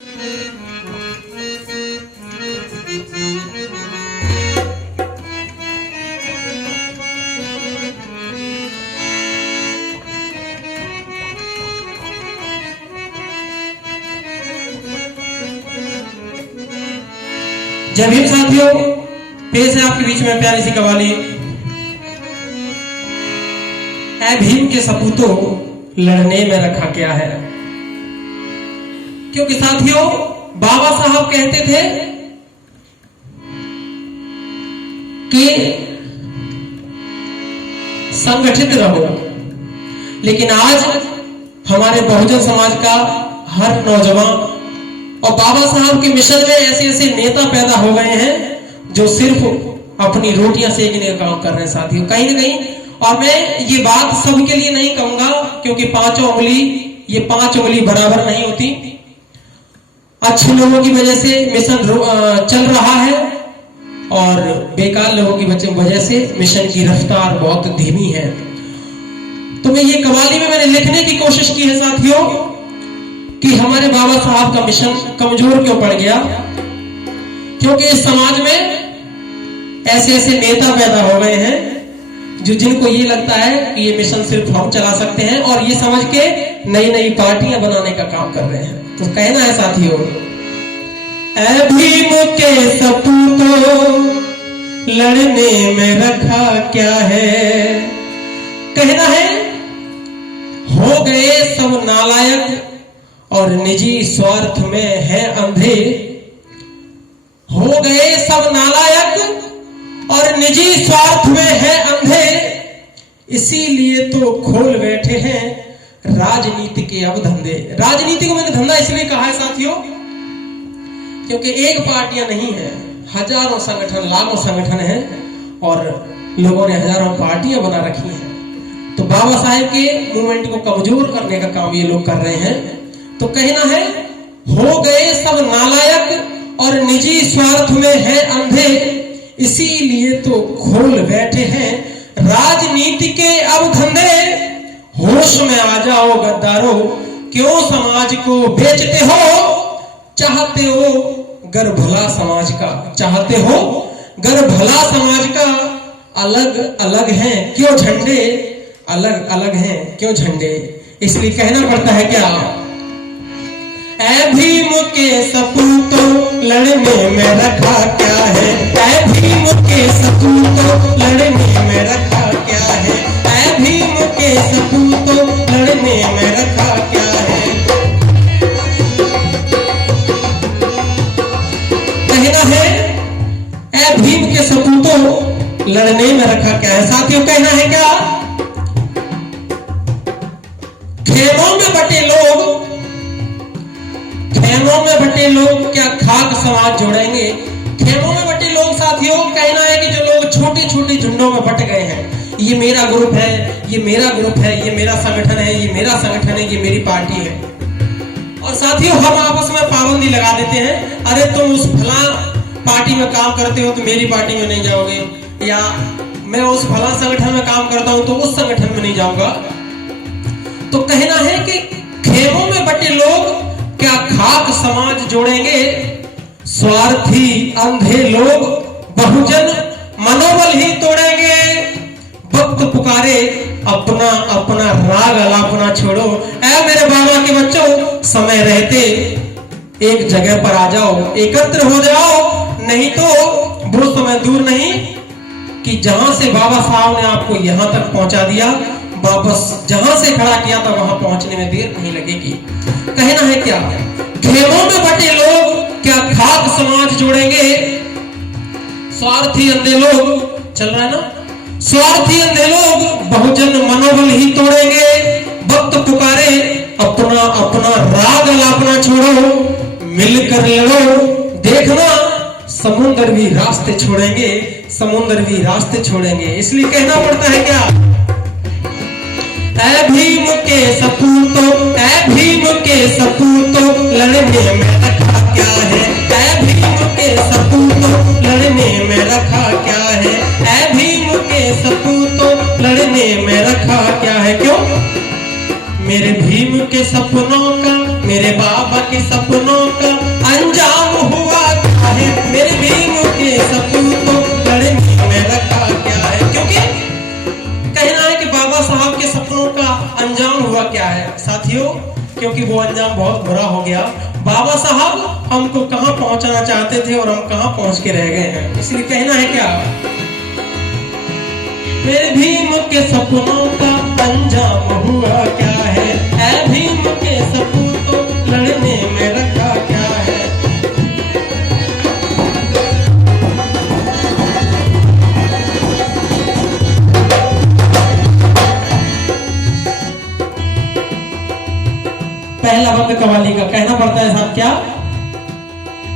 जय भीम साथियों, पेश है आपके बीच में प्यारी सी कव्वाली। ऐ भीम के सपूतों लड़ने में रखा क्या है। क्योंकि साथियों, बाबा साहब कहते थे कि संगठित रहो, लेकिन आज हमारे बहुजन समाज का हर नौजवान और बाबा साहब के मिशन में ऐसे ऐसे नेता पैदा हो गए हैं जो सिर्फ अपनी रोटियां सेकने का काम कर रहे हैं साथियों, कहीं ना कहीं। और मैं ये बात सबके लिए नहीं कहूंगा, क्योंकि ये पांच उंगली बराबर नहीं होती। अच्छे लोगों की वजह से मिशन चल रहा है और बेकार लोगों की वजह से मिशन की रफ्तार बहुत धीमी है। तो मैं ये कव्वाली में मैंने लिखने की कोशिश की है साथियों कि हमारे बाबा साहब का मिशन कमजोर क्यों पड़ गया। क्योंकि इस समाज में ऐसे ऐसे नेता पैदा हो गए हैं जिनको ये लगता है कि ये मिशन सिर्फ हम चला सकते हैं, और ये समझ के नई नई पार्टियां बनाने का काम कर रहे हैं। तो कहना है साथियों, ऐ भीम के सपूतों लड़ने में रखा क्या है। कहना है, हो गए सब नालायक और निजी स्वार्थ में है अंधे। हो गए सब नालायक और निजी स्वार्थ में है अंधे, इसीलिए तो खोल बैठे हैं राजनीति के अब धंधे। राजनीति को मैंने धंधा इसलिए कहा है साथियों, क्योंकि एक पार्टियां नहीं है, हजारों संगठन, लाखों संगठन हैं और लोगों ने हजारों पार्टियां बना रखी हैं। तो बाबा साहेब के मूवमेंट को कमजोर करने का काम ये लोग कर रहे हैं। तो कहना है, हो गए सब नालायक और निजी स्वार्थ में है अंधे, इसीलिए तो खोल बैठे हैं राजनीति के अब धंधे। होश में आ जाओ गद्दारों, क्यों समाज को बेचते हो। चाहते हो गर भला समाज का, चाहते हो गर भला समाज का। अलग अलग हैं क्यों झंडे, अलग अलग हैं क्यों झंडे। इसलिए कहना पड़ता है क्या, ऐ भीम के सपूतों लड़ने में रखा क्या है। ऐ भीम के सपूतों लड़ने में रखा क्या है। ऐ भीम के सपूतों लड़ने में रखा क्या है। कहना है, ऐ भीम के सपूतों लड़ने में रखा क्या है। साथियों, कहना है क्या, खेमों में बटे लोग क्या खाक समाज जोड़ेंगे। खेमों में बटे लोग साथियों, कहना है कि जो लोग छोटे छोटे झुंडों में बट गए हैं, ये मेरा ग्रुप है, ये मेरा ग्रुप है, ये मेरा संगठन है, ये मेरा संगठन है, ये मेरी पार्टी है। और साथियों, हम आपस में पाबंदी लगा देते हैं, अरे तुम उस फला पार्टी में काम करते हो तो मेरी पार्टी में नहीं जाओगे, या मैं उस फला संगठन में काम करता हूं तो उस संगठन में नहीं जाऊंगा। तो कहना है कि खेमों में बटे लोग क्या खाक समाज जोड़ेंगे। स्वार्थी अंधे लोग बहुजन मनोबल ही तोड़ेंगे। वक्त पुकारे अपना अपना राग अलापना छोड़ो। ऐ मेरे बाबा के बच्चों, समय रहते एक जगह पर आ जाओ, एकत्र हो जाओ, नहीं तो वो समय दूर नहीं कि जहां से बाबा साहब ने आपको यहां तक पहुंचा दिया, वापस जहां से खड़ा किया था वहां पहुंचने में देर नहीं लगेगी। कहना है क्या, खेमों में बटे लोग क्या खाक समाज जोड़ेंगे। स्वार्थी अंधे लोग, चल रहा है ना, स्वार्थी अंधे लोग बहुजन मनोबल ही तोड़ेंगे। वक्त पुकारे अपना अपना राग अलापना छोड़ो, मिलकर लड़ो, देखना समुद्र भी रास्ते छोड़ेंगे, समुद्र भी रास्ते छोड़ेंगे। इसलिए कहना पड़ता है क्या, ऐ भीम के सपूतों, ऐ भीम के सपूतों लड़ने में रखा क्या है। ऐ भीम के सपूतों लड़ने में रखा क्या है। ऐ भीम के सपूतों लड़ने में रखा क्या है। क्यों, मेरे भीम के सपनों का, मेरे बाबा के सपनों का वो अंजाम बहुत बुरा हो गया। बाबा साहब हमको कहां पहुंचाना चाहते थे और हम कहां पहुंच के रह गए हैं। इसलिए कहना है क्या, मेरे भीम के सपनों का अंजाम हुआ क्या है, ऐ भीम के सपूतों लड़ने में रखा क्या है। पहला वक्त कव्वाली का कहना पड़ता है साहब क्या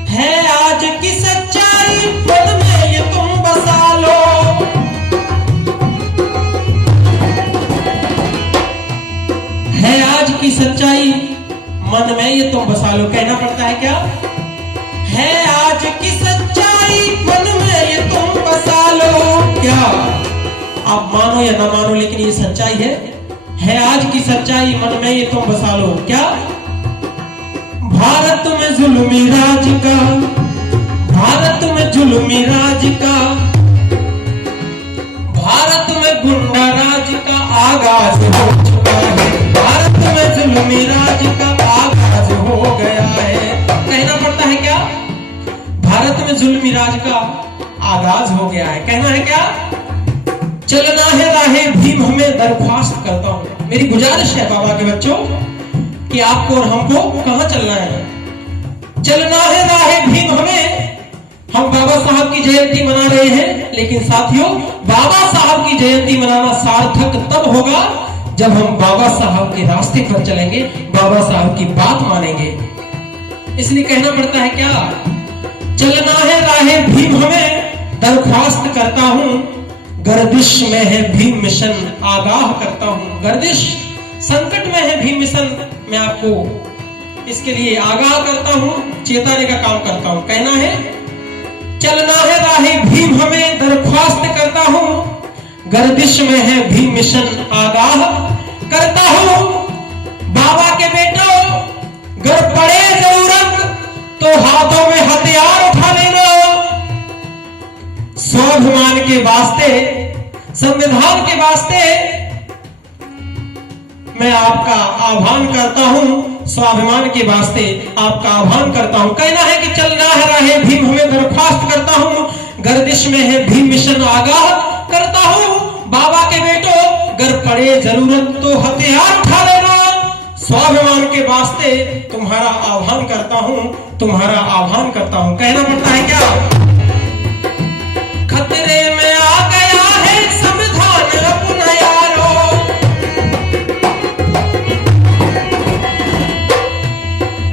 है, आज की सच्चाई मन में ये तुम बसा लो, है आज की सच्चाई मन में ये तुम बसा लो। कहना पड़ता है क्या, है आज की सच्चाई मन में ये तुम बसा लो। क्या आप मानो या ना मानो लेकिन ये सच्चाई है आज की सच्चाई मन में ये तुम बसा लो। क्या भारत में जुल्मी राज का, भारत में जुल्मी राज का, भारत में गुंडा राज का आगाज हो चुका है, भारत में जुल्मी राज का आगाज हो गया है। कहना पड़ता है क्या, भारत में जुल्मी राज का आगाज हो गया है। कहना है क्या, चलना है राहे भीम हमें दरख्वास्त करता हूं। मेरी गुजारिश है बाबा के बच्चों कि आपको और हमको कहां चलना है, चलना है राहे भीम हमें। हम बाबा साहब की जयंती मना रहे हैं, लेकिन साथियों बाबा साहब की जयंती मनाना सार्थक तब होगा जब हम बाबा साहब के रास्ते पर चलेंगे, बाबा साहब की बात मानेंगे। इसलिए कहना पड़ता है क्या, चलना है राहे भीम हमें दरख्वास्त करता हूं, गर्दिश में है भीम मिशन आगाह करता हूं। गर्दिश संकट में है भीम मिशन, मैं आपको इसके लिए आगाह करता हूं, चेताने का काम करता हूं। कहना है चलना है राहे भीम हमें दरख्वास्त करता हूं, गर्दिश में है भीम मिशन आगाह करता हूं। बाबा के बेटो गर पड़े जरूरत तो हाथों में हथियार उठा लेना, स्वाभिमान के वास्ते, संविधान के वास्ते मैं आपका आह्वान करता हूं, स्वाभिमान के वास्ते आपका आह्वान करता हूं। कहना है कि चलना है राहे भीम हमें दरख्वास्त करता हूं, गर्दिश में है भीम मिशन आगाह करता हूं। बाबा के बेटो गर पड़े जरूरत तो हथियार उठा लेना, स्वाभिमान के वास्ते तुम्हारा आह्वान करता हूं, तुम्हारा आह्वान करता हूं। कहना पड़ता है क्या, खतरे में आ गया है संविधान अपना यारो,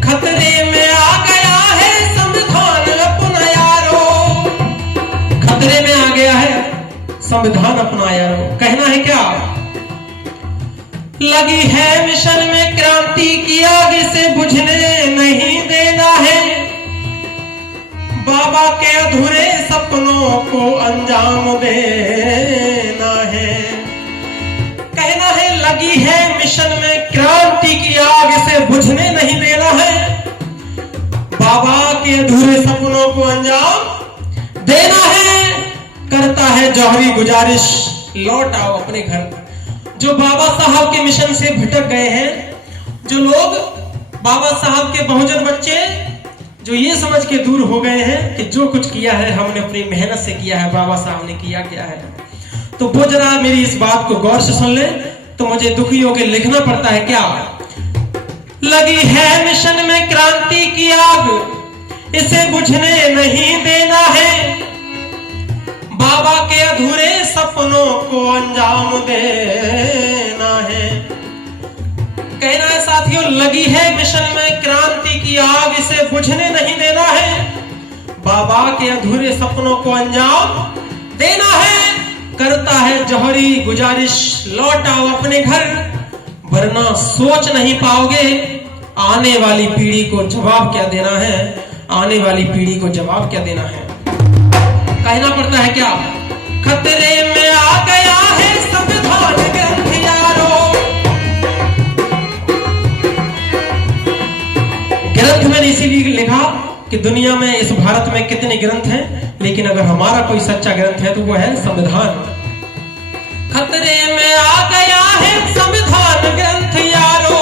खतरे में आ गया है संविधान अपना यारो, खतरे में आ गया है संविधान अपना यारो। कहना है क्या, लगी है मिशन में क्रांति की आग से बुझने नहीं देना है, बाबा के अधूरे सपनों को अंजाम देना है। कहना है लगी है मिशन में क्रांति की आग से बुझने नहीं देना है, बाबा के अधूरे सपनों को अंजाम देना है। करता है जौहरी गुजारिश लौट आओ अपने घर। जो बाबा साहब के मिशन से भटक गए हैं, जो लोग बाबा साहब के बहुजन बच्चे जो ये समझ के दूर हो गए हैं कि जो कुछ किया है हमने अपनी मेहनत से किया है, बाबा साहब ने किया क्या है, तो वो जरा मेरी इस बात को गौर से सुन ले। तो मुझे दुखी होकर लिखना पड़ता है क्या, लगी है मिशन में क्रांति की आग, इसे बुझने नहीं देना है, बाबा के अधूरे सपनों को अंजाम देना है। कहना है साथियों, लगी है मिशन में क्रांति की आग, इसे बुझने नहीं देना है, बाबा के अधूरे सपनों को अंजाम देना है। करता है जौहरी गुजारिश लौट आओ अपने घर, वरना सोच नहीं पाओगे आने वाली पीढ़ी को जवाब क्या देना है, आने वाली पीढ़ी को जवाब क्या देना है। कहना पड़ता है क्या, खतरे में आ गया है संविधान ग्रंथ यारो। ग्रंथ मैंने इसीलिए लिखा कि दुनिया में इस भारत में कितने ग्रंथ हैं, लेकिन अगर हमारा कोई सच्चा ग्रंथ है तो वो है संविधान। खतरे में आ गया है संविधान ग्रंथ यारो,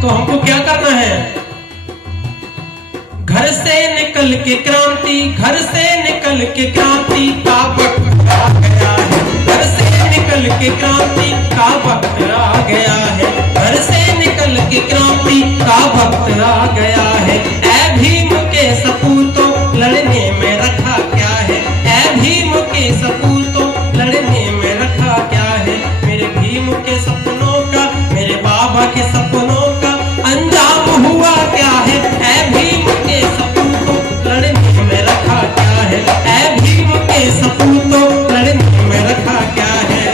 तो तो हमको क्या करना है? घर से निकल के क्रांति, घर से निकल के क्रांति का वक्त आ गया है। घर से निकल के क्रांति का वक्त आ गया है। घर से निकल के क्रांति का वक्त आ गया है। ऐ भीम के सपूतों लड़ने में रखा क्या है? ऐ भीम के सपूतों लड़ने में रखा क्या है? मेरे भीम के सपनों का, मेरे बाबा के सपनों का अंजाम हुआ क्या है? ऐ भीम के सपूतों लड़ने में रखा क्या है? ऐ भीम के सपूतों लड़ने में रखा क्या है?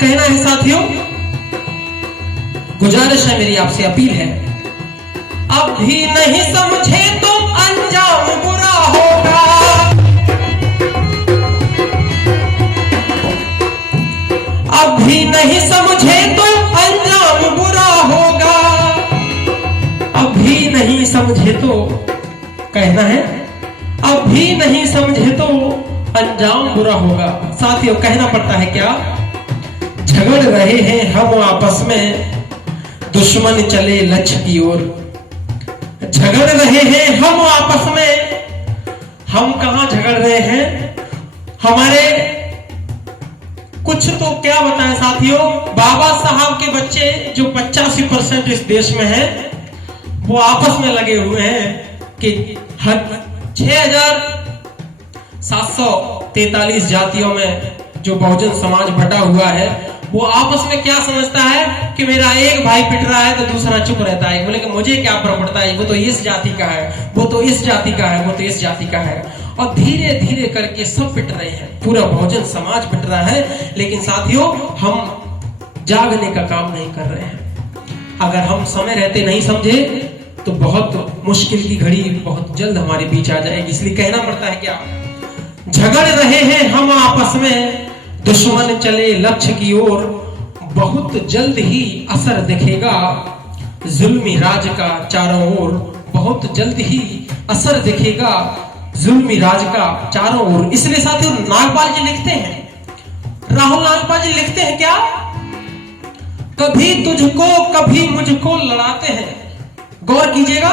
कहना है साथियों, गुजारिश है मेरी आपसे, अपील है, अब भी नहीं समझे तो अंजाम बुरा होगा। अब भी नहीं समझे तो अंजाम बुरा होगा। अब भी नहीं समझे तो, कहना है, अब भी नहीं समझे तो अंजाम बुरा होगा। साथियों, कहना पड़ता है क्या? झगड़ रहे हैं हम आपस में, दुश्मन चले लक्ष्य की ओर। झगड़ रहे हैं हम आपस में, हम कहां झगड़ रहे हैं? हमारे कुछ तो क्या बताएं साथियों, बाबा साहब के बच्चे जो 85% इस देश में हैं, वो आपस में लगे हुए हैं कि 6743 जातियों में जो बहुजन समाज बटा हुआ है, वो आपस में क्या समझता है कि मेरा एक भाई पिट रहा है तो दूसरा चुप रहता है। बोले कि मुझे क्या फर्क पड़ता है, वो तो इस जाति का है, वो तो इस जाति का है, वो तो इस जाति का है। और धीरे धीरे करके सब पिट रहे हैं, पूरा बहुजन समाज पिट रहा है। लेकिन साथियों, हम जागने का काम नहीं कर रहे हैं। अगर हम समय रहते नहीं समझे तो बहुत मुश्किल की घड़ी बहुत जल्द हमारे बीच आ जाएगी। इसलिए कहना पड़ता है क्या? झगड़ रहे हैं हम आपस में, दुश्मन चले लक्ष्य की ओर। बहुत जल्द ही असर दिखेगा जुल्मी राज का चारों ओर। बहुत जल्द ही असर दिखेगा जुल्मी राज का चारों ओर। इसलिए साथियों, नागपाल जी लिखते हैं, राहुल नागपाल जी लिखते हैं क्या? कभी तुझको कभी मुझको लड़ाते हैं। गौर कीजिएगा,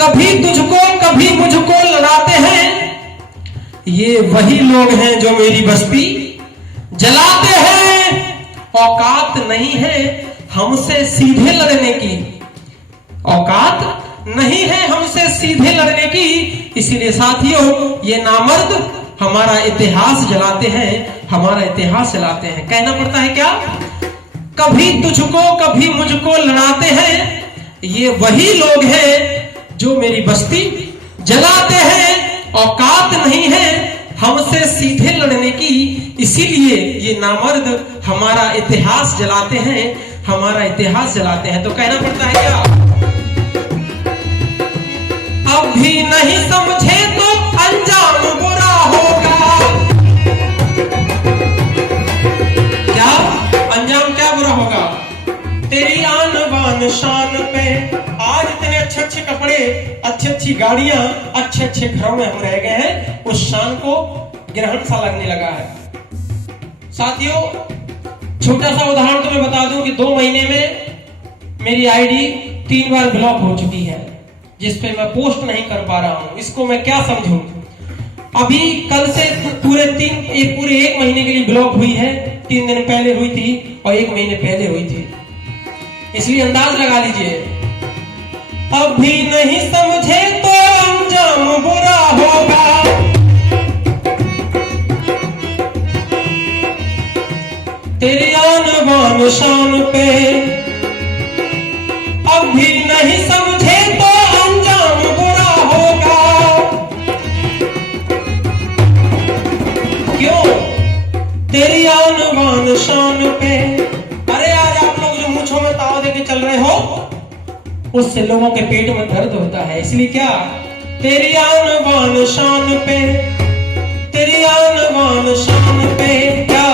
कभी तुझको कभी मुझको लड़ाते हैं। ये वही लोग हैं जो मेरी बस्ती जलाते हैं। औकात नहीं है हमसे सीधे लड़ने की, औकात नहीं है हमसे सीधे लड़ने की। इसीलिए साथियों, ये नामर्द हमारा इतिहास जलाते हैं, हमारा इतिहास जलाते हैं। कहना पड़ता है क्या? कभी तुझको कभी मुझको लड़ाते हैं। ये वही लोग हैं जो मेरी बस्ती जलाते हैं। औकात नहीं है हमसे सीधे लड़ने की, इसीलिए ये नामर्द हमारा इतिहास जलाते हैं, हमारा इतिहास जलाते हैं। तो कहना पड़ता है क्या? अब भी नहीं समझे तो अंजाम बुरा होगा। क्या अंजाम क्या बुरा होगा? तेरी आन बान शान पे आज इतने अच्छे अच्छे कपड़े, अच्छी अच्छी गाड़ियां, अच्छे अच्छे घरों में हम रह गए हैं, उस शान को ग्रहण सा लगने लगा है। साथियों, छोटा सा उदाहरण तो मैं बता दूं कि 2 महीने में मेरी आईडी 3 बार ब्लॉक हो चुकी है, जिसपे मैं पोस्ट नहीं कर पा रहा हूं। इसको मैं क्या समझूं? अभी कल से पूरे 1 महीने के लिए ब्लॉक हुई है। 3 दिन पहले हुई थी और 1 महीने पहले हुई थी। इसलिए अंदाज लगा लीजिए, अब भी नहीं समझे तो अंजाम बुरा होगा। तेरी आन बान शान पे अब भी नहीं समझे तो अंजाम बुरा होगा। क्यों? तेरी आन बान शान पे। अरे यार, आप लोग जो मूंछों में ताव देके चल रहे हो, उससे लोगों के पेट में दर्द होता है। इसलिए क्या तेरी आन बान शान पे, तेरी आन बान शान पे क्या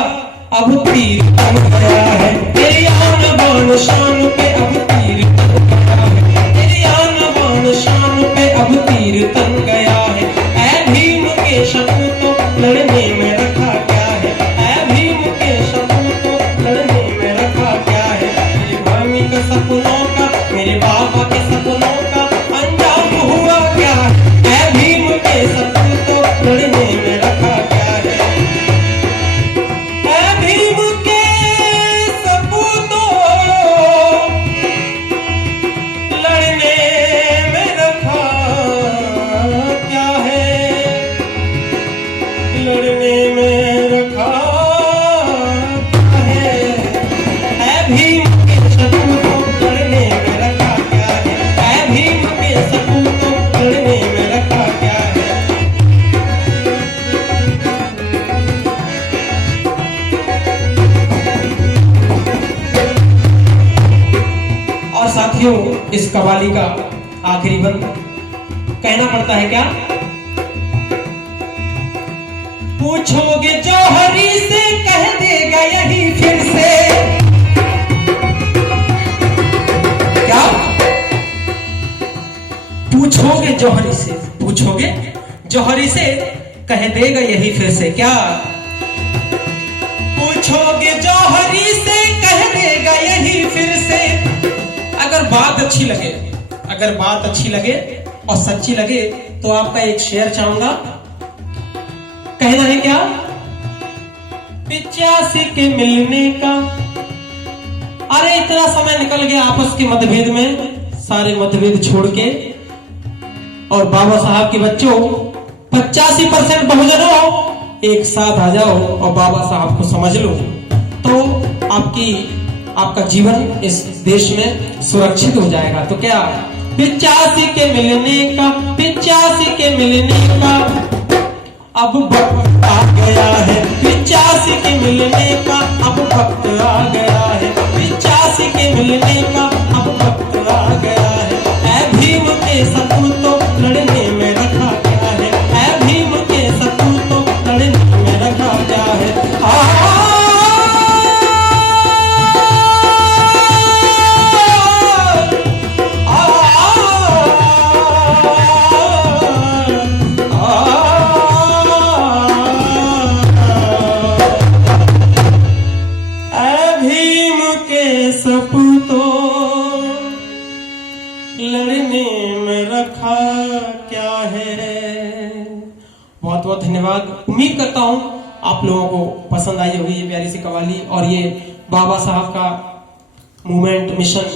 अब तीर तन गया है, तेरी आन बान शान पे अब तीर तन गया है, तेरी आन बान शान पे अब तीर तन गया है। ऐ भीम के शत्रु तो लड़ने में रखा क्या है, ऐ भीम के शत्रु तो लड़ने में रखा क्या है। मेरी भाभी के सपनों का, मेरे बाबा के सपनों का अंजाम हुआ क्या है, ऐ भीम के शत्रु तो लड़ने में रखा क्या है। ऐ भीम के सपूतों लड़ने में रखा क्या है, लड़ने में रखा क्या है। ऐ भीम के सपूतों लड़ने में रखा क्या है, ऐ भीम के सपूतों लड़ने में रखा क्या है। और साथियों, इस कव्वाली का आखिरी बंद कहना पड़ता है क्या, पूछोगे जौहरी से कह देगा यही फिर से, क्या पूछोगे जौहरी से, पूछोगे जौहरी से कह देगा यही फिर से, क्या पूछोगे जौहरी से कह देगा यही फिर से। अगर बात अच्छी लगे, अगर बात अच्छी लगे और सच्ची लगे तो आपका एक शेयर चाहूंगा, कहना है क्या, 85 के मिलने का। अरे इतना समय निकल गया आपस के मतभेद में, सारे मतभेद छोड़ के और बाबा साहब के बच्चों 85% बहुजनों एक साथ आ जाओ और बाबा साहब को समझ लो, तो आपका जीवन इस देश में सुरक्षित हो जाएगा। तो क्या 85 के मिलने का, 85 के मिलने का अब वक्त आ गया है, 85 के मिलने का अब वक्त आ गया है, 85 के मिलने का अब वक्त आ गया है। ऐ भीम के सपूतों लड़ने में रखा क्या है, ऐ भीम के सपूतों लड़ने में रखा क्या है। लड़ने में रखा क्या है। बहुत बहुत धन्यवाद। उम्मीद करता हूं आप लोगों को पसंद आई होगी ये प्यारी सी कव्वाली और ये बाबा साहब का मूवमेंट मिशन